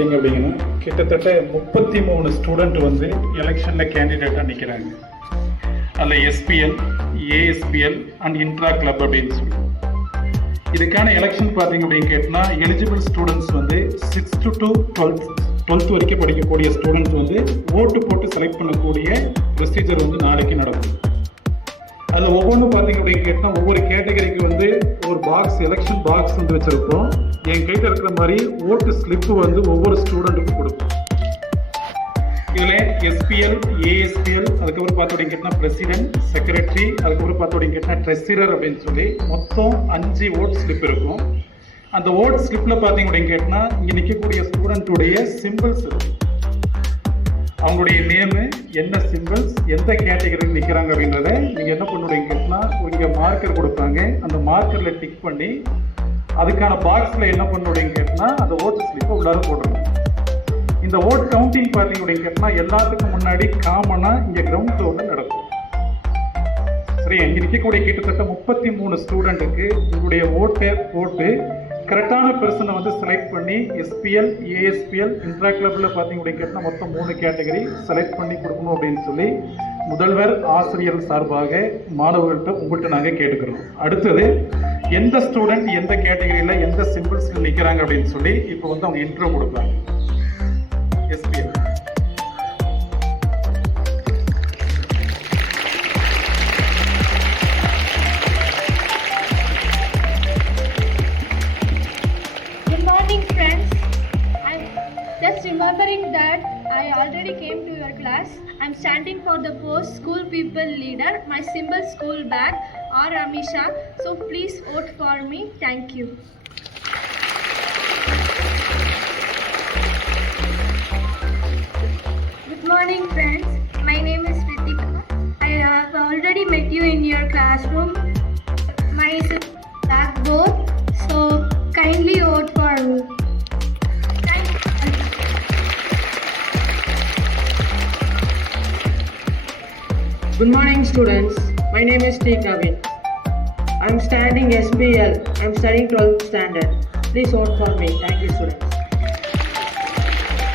பார்த்தீங்க அப்படிங்கன்னா கிட்டத்தட்ட 33 ஸ்டூடெண்ட் வந்து எலெக்ஷனில் கேண்டிடேட்டாக நிற்கிறாங்க. அதில் எஸ்பிஎல், ஏஎஸ்பிஎல் அண்ட் இன்ட்ரா கிளப் அப்படின்னு சொல்லி இதுக்கான எலெக்ஷன் பார்த்தீங்க அப்படின்னு கேட்டால் எலிஜிபிள் ஸ்டூடெண்ட்ஸ் வந்து 6th to 12th வரைக்கும் படிக்கக்கூடிய ஸ்டூடெண்ட்ஸ் வந்து ஓட்டு போட்டு செலக்ட் பண்ணக்கூடிய ப்ரொசீஜர் வந்து நாளைக்கு நடக்கும். அதில் ஒவ்வொன்றும் பார்த்தீங்க அப்படின்னு கேட்டால் ஒவ்வொரு கேட்டகரிக்கு வந்து ஒரு பாக்ஸ், எலெக்ஷன் பாக்ஸ் வந்து வச்சுருப்போம். என் கையில் இருக்கிற மாதிரி ஓட்டு ஸ்லிப்பு வந்து ஒவ்வொரு ஸ்டூடெண்ட்டுக்கும் கொடுப்போம். இதில் எஸ்பிஎல், ஏஎஸ்பிஎல், அதுக்கப்புறம் பார்த்தோம் கேட்டால் பிரசிடென்ட், செக்ரட்டரி, அதுக்கப்புறம் பார்த்தோம் கேட்டால் ட்ரெஸரர் அப்படின்னு சொல்லி மொத்தம் 5 ஓட் ஸ்லிப் இருக்கும். அந்த ஓட் ஸ்லிப்பில் பார்த்தீங்க அப்படின்னு கேட்டால் இங்கே நிற்கக்கூடிய ஸ்டூடெண்ட்டுடைய சிம்பிள்ஸ் இருக்கும். அவங்களுடைய நேமு, என்ன சிம்பிள்ஸ், எந்த கேட்டகரியில் நிற்கிறாங்க அப்படின்றத நீங்கள் என்ன பண்ணுவீங்க கேட்டால் இங்கே மார்க்கர் கொடுப்பாங்க. அந்த மார்க்கரில் டிக் பண்ணி அதுக்கான பாக்ஸில் என்ன பண்ணுவீங்க கேட்டால் அந்த ஓட்டு ஸ்லிப்பை உள்ளார போடுறோம். இந்த ஓட் கவுண்டிங் பார்த்தீங்க அப்படின்னு கேட்டால் எல்லாத்துக்கும் முன்னாடி காமனாக இங்கே கிரவுண்ட் ஃப்ளோரில் நடக்கும். சரி, இங்கே நிற்கக்கூடிய கிட்டத்தட்ட 33 ஸ்டூடெண்ட்டுக்கு உங்களுடைய ஓட்டை போட்டு கரெக்டான பர்சனை வந்து செலக்ட் பண்ணி எஸ்பிஎல், ஏஎஸ்பிஎல், இன்ட்ரா கிளப்பில் பார்த்தீங்க அப்படின்னு கேட்டால் மொத்தம் 3 கேட்டகரி செலக்ட் பண்ணி கொடுக்கணும் அப்படின்னு சொல்லி முதல்வர், ஆசிரியர் சார்பாக மாணவர்கள்ட்ட உங்கள்கிட்ட நாங்கள் கேட்டுக்கிறோம். அடுத்தது எந்த ஸ்டூடெண்ட் எந்த கேட்டகரியில் எந்த சிம்பிள்ஸில் நிற்கிறாங்க அப்படின்னு சொல்லி இப்போ வந்து அவங்க இன்ட்ரோ கொடுப்பாங்க. SPL remembering that I already came to your class. I'm standing for the post school people leader. My symbol school bag or Amisha. So please vote for me. Thank you. Good morning friends. My name is Ritika. I have already met you in your classroom. My blackboard. So kindly vote for me. Good morning students, my name is T. Kavin. I am standing SPL, I am studying 12th standard. Please vote for me, thank you students.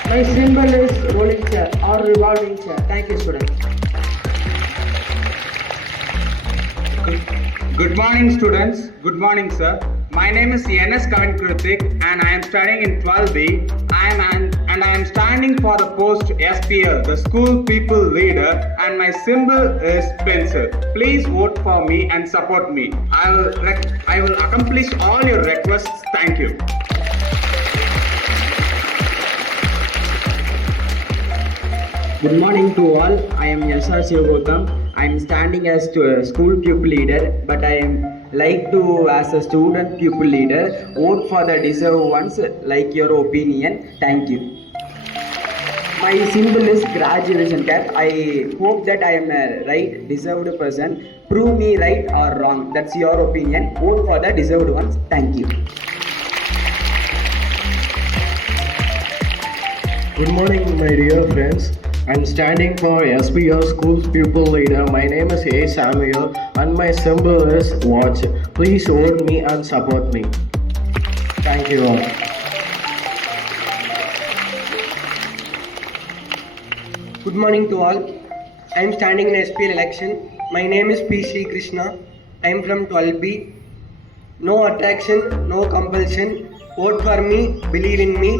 My symbol is rolling chair or revolving chair, thank you students. Good morning students, good morning sir. My name is N.S. Kavin Kritik and I am studying in 12B. I am standing for the post SPL, the school people leader, and my symbol is pencil. Please vote for me and support me. I will accomplish all your requests. Thank you. Good morning to all. I am S.R. Sivagotham. I am standing as school pupil leader, but I am like to as a student pupil leader vote for the deserved ones. Like your opinion. Thank you. My symbol is graduation cap. I hope that I am a right deserved person. Prove me right or wrong. That's your opinion. Vote for the deserved ones. Thank you. Good morning my dear friends. I'm standing for SPL School Pupil Leader. My name is A. Samuel and my symbol is watch. Please vote me and support me. Thank you all. Good morning to all. I am standing in SPL election. My name is P. Sri Krishna. I am from 12B. No attraction, no compulsion. Vote for me, believe in me.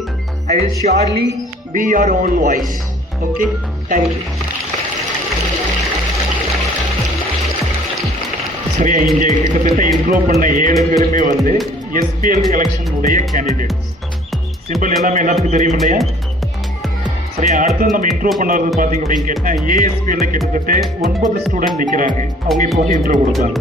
I will surely be your own voice. Okay, thank you. சரியா, இங்கே கிட்டத்தட்ட இன்ட்ரோ பண்ண 7 பேருமே வந்து எஸ்பிஎல் எலெக்ஷனுடைய candidates. Simple எல்லாமே எல்லாத்துக்கும் தெரியும் இல்லையா? சரியா, அடுத்தது நம்ம இன்ட்ரோ பண்ணுறது பார்த்தீங்க அப்படின்னு கேட்டால் ஏஎஸ்பிஎல்ல கிட்டத்தட்ட 9 ஸ்டூடெண்ட் நிற்கிறாங்க. அவங்க இப்போ வந்து இன்ட்ரோ கொடுப்பாங்க.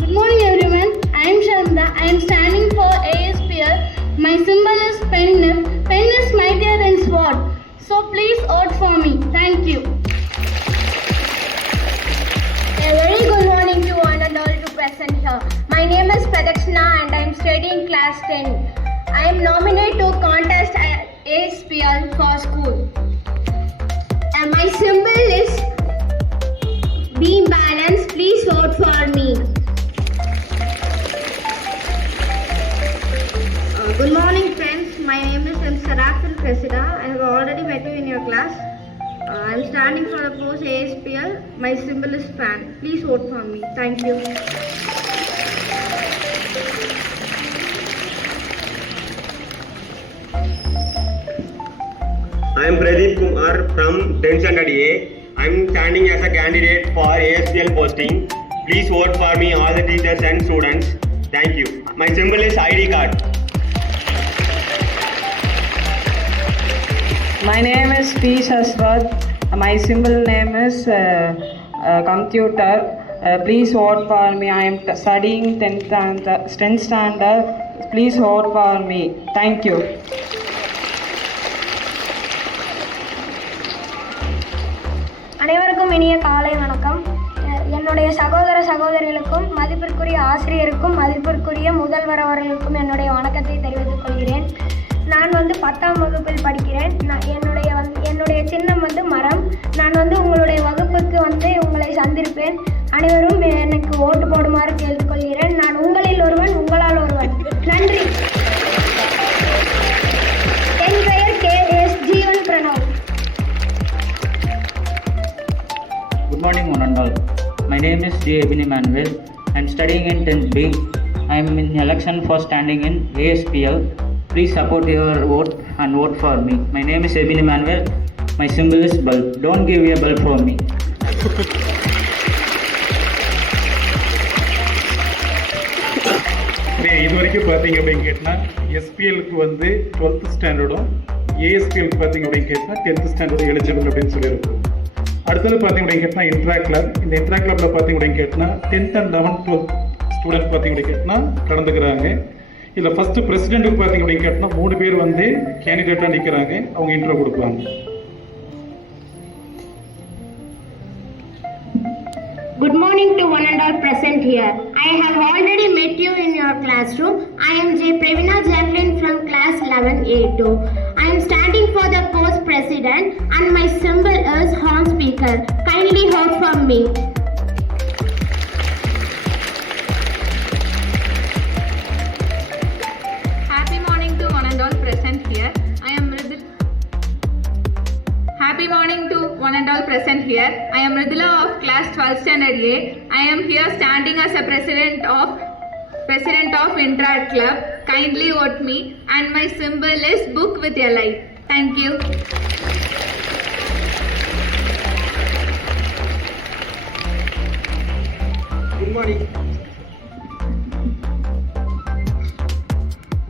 Good morning everyone. I am Shamda. I am standing for ASPL. My symbol is pen. Pen is mightier than sword. So please vote for me. Thank you. A very good morning to one and all to present here. My name is Pradakshina and I am studying class 10. I am nominated to contest at ASPL for school. And my symbol is beam balance. Please vote for me. morning, friends. My name is M. Sarafil Presida. I have already met you in your class. I am standing for the post ASPL. My symbol is fan. Please vote for me. Thank you. I am Pradeep Kumar from 10th Standard A. I am standing as a candidate for ASPL posting. Please vote for me, all the teachers and students. Thank you. My symbol is ID card. My name is P. Shashwat. My symbol name is computer. Please vote for me. I am studying 10th standard. Please vote for me. Thank you. அனைவருக்கும் இனிய காலை வணக்கம். என்னுடைய சகோதர சகோதரிகளுக்கும் மதிப்பிற்குரிய ஆசிரியருக்கும் மதிப்பிற்குரிய முதல்வர் அவர்களுக்கும் என்னுடைய வணக்கத்தை தெரிவித்துக் கொள்கிறேன். நான் 10ஆம் வகுப்பில் படிக்கிறேன். என்னுடைய சின்னம் மரம். நான் உங்களுடைய வகுப்புக்கு உங்களை சந்திருப்பேன். அனைவரும் எனக்கு ஓட்டு போடுமாறு கேட்டுக்கொள்கிறேன். நான் உங்களில் ஒருவன், உங்களால் ஒருவன். நன்றி. என் பெயர் KS ஜீவன் Pranav. Good morning, one and all. My name is D. Ebin Emmanuel. I am studying in 10th B. I am in election for standing in ASPL. Please support your vote and vote for me. My name is Ebin Emmanuel. My symbol is bulb. Don't give a bulb for me. இது வரைக்கும் பார்த்தீங்க அப்படின்னு கேட்டால் எஸ்பிஎலுக்கு 12th ஸ்டாண்டர்டும் ஏஎஸ்பிஎலுக்கு பார்த்தீங்க அப்படின்னு கேட்டால் 10th ஸ்டாண்டர்டும் எலிஜிபிள் அப்படின்னு சொல்லியிருக்கோம். அடுத்தது பார்த்தீங்க அப்படின்னு கேட்டால் இன்ட்ரா கிளப். இந்த இன்ட்ரா கிளப்பில் பார்த்தீங்க அப்படின்னு கேட்டால் 10th and 11th 12th students பார்த்தீங்க அப்படின்னு கேட்டால் கலந்துக்கிறாங்க. இதில் ஃபஸ்ட்டு பிரசிடெண்ட்டுக்கு பார்த்தீங்க அப்படின்னு கேட்டால் 3 பேர் கேண்டிடேட்டாக நிற்கிறாங்க. அவங்க இன்ட்ரோ கொடுப்பாங்க. Good morning to one and all present here. I have already met you in your classroom. I am J. Pravina Jacqueline from class 11A2. I am standing for the post president and my symbol is horn speaker. Kindly vote for me. Happy morning to one and all present here. I am Mridula. Happy morning to one and all present here. I am Mridula of class 12th standard A. I am here standing as a president of Interact Club. Kindly vote me and my symbol is book with a light. Thank you. Good morning.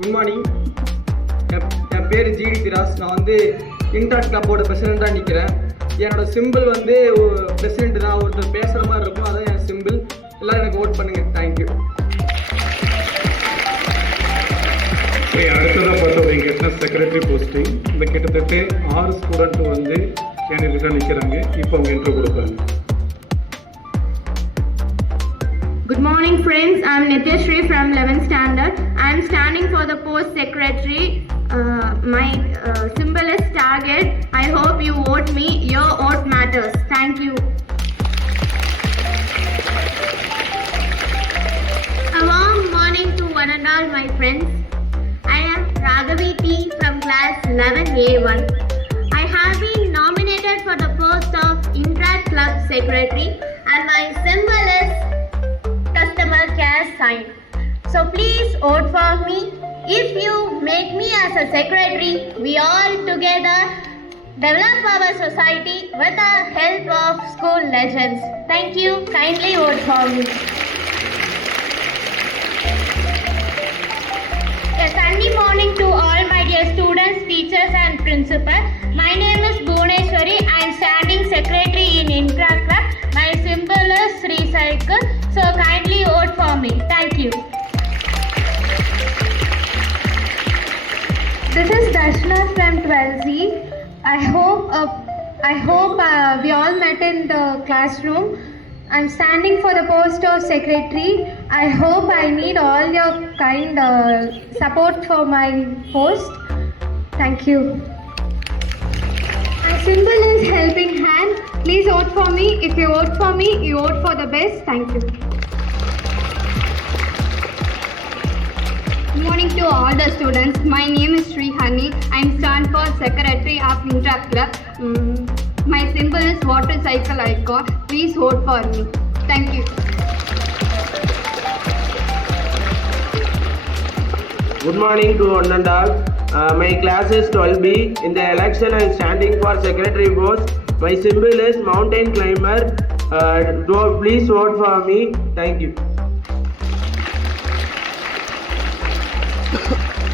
Good morning. என் பேர் ஜிடி திராஸ். நான் இன்டராக்ட் கிளப்போட பிரசிடெண்ட்டாக நிற்கிறேன். என்னோட simple president தான். ஒருத்தர் பேசுகிற மாதிரி இருக்கும். அதான் என் சிம்பிள். எல்லோரும் எனக்கு ஓட் பண்ணுங்கள். தேங்க்யூ. அடுத்ததாக பார்த்தோம் கேட்டால் செக்ரட்டரி போஸ்டிங். இந்த கிட்டத்தட்ட 6 ஸ்டூடெண்ட்டு கேண்டிடேட்டாக நிற்கிறாங்க. இப்போ அவங்க இன்ட்ரோ கொடுப்பாங்க. Good morning, friends. I am Nityashree from 11th standard. I am standing for the post secretary. My symbol is target. I hope you vote me. Your vote matters. Thank you. A warm morning to one and all my friends. I am Raghavi T from class 11A1. I have been nominated for the post of Interact Club secretary and my symbol is customer care sign. So please vote for me. If you make me as a secretary, we all together develop our society with the help of school legends. Thank you. Kindly vote for me. A sunny morning to all my dear students, teachers and principal. My name is Bhuneshwari. I am standing secretary in Interact Club. My symbol is recycle. So kindly vote for me. Thank you. This is Darshana from 12Z. I hope we all met in the classroom. I'm standing for the post of secretary. I hope I need all your kind support for my post. Thank you. My symbol is helping hand. Please vote for me. If you vote for me, you vote for the best. Thank you. morning to all the students. My name is Sri Hani. I am stand for Secretary of Intra Club. My symbol is water cycle icon. Please vote for me. Thank you. Good morning to one and all. My class is 12B. In the election, I am standing for secretary post. My symbol is mountain climber. Please vote for me. Thank you.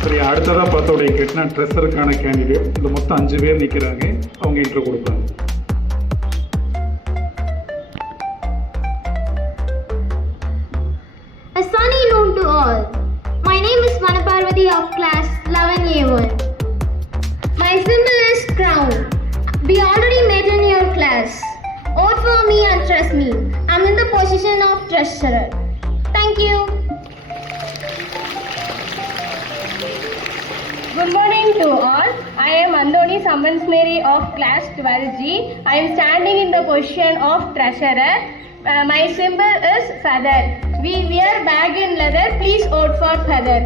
சரி, அடுத்ததாக பார்த்தோடைய கேட்டினா ட்ரெஸ்ஸருக்கான கேண்டிடேட். இதில் மொத்தம் 5 பேர் நிற்கிறாங்க. அவங்க இன்ட்ரோ கொடுப்பாங்க. A sunny noon to all. My name is Manaparvati of class 11A1. My symbol is crown. We already met in your class. Vote for me and trust me. I'm in the position of treasurer. Thank you. Good morning to all. I am Andoni Samansmeri of class 12G. I am standing in the position of treasurer. My symbol is feather. We wear bag in leather. Please vote for feather.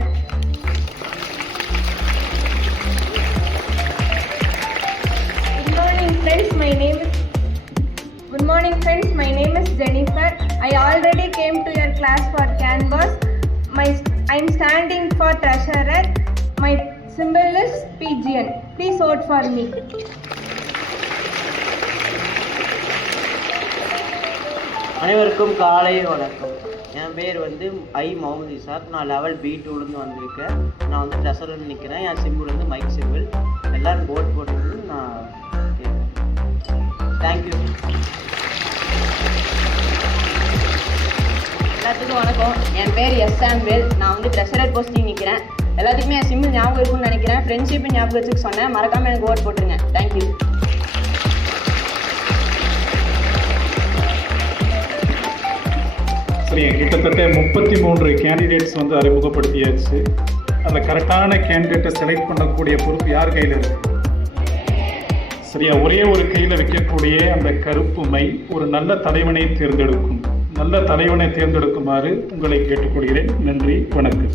Good morning friends. My name is Jennifer. I already came to your class for canvas. I am standing for treasurer. My symbol is pigeon. Please vote for me. அனைவருக்கும் காலை வணக்கம். என் பேர் வந்து முகமது இசாக். நான் லெவல் B2லேருந்து வந்திருக்கேன். நான் வந்து ட்ரெஸரில் நிற்கிறேன். என் சிம்பிள் வந்து மைக் சிம்பிள். எல்லோரும் போட் போட்டு நான் கேட்குறேன். தேங்க்யூ. எல்லாத்துக்கும் வணக்கம். என் பேர் சாமுவேல். நான் வந்து ட்ரெஷரர் போஸ்டிங் நிற்கிறேன். எல்லாத்துக்குமே என் சிம்பிள் ஞாபகம் இருக்குன்னு நினைக்கிறேன். ஃப்ரெண்ட்ஷிப் ஞாபகம் வச்சுக்க சொன்னேன். மறக்காமல் எனக்கு ஓட் போட்டுருங்க. தேங்க்யூ. சரி, கிட்டத்தட்ட 33 கேண்டிடேட்ஸ் வந்து அறிமுகப்படுத்தியாச்சு. அதில் கரெக்டான கேண்டிடேட்டை செலக்ட் பண்ணக்கூடிய பொறுப்பு யார் கையில் இருக்குது? சரியா, ஒரே ஒரு கையில் வைக்கக்கூடிய அந்த கருப்பு மை ஒரு நல்ல தலைவனை தேர்ந்தெடுக்கும். நல்ல தலைவனை தேர்ந்தெடுக்குமாறு உங்களை கேட்டுக்கொள்கிறேன். நன்றி, வணக்கம்.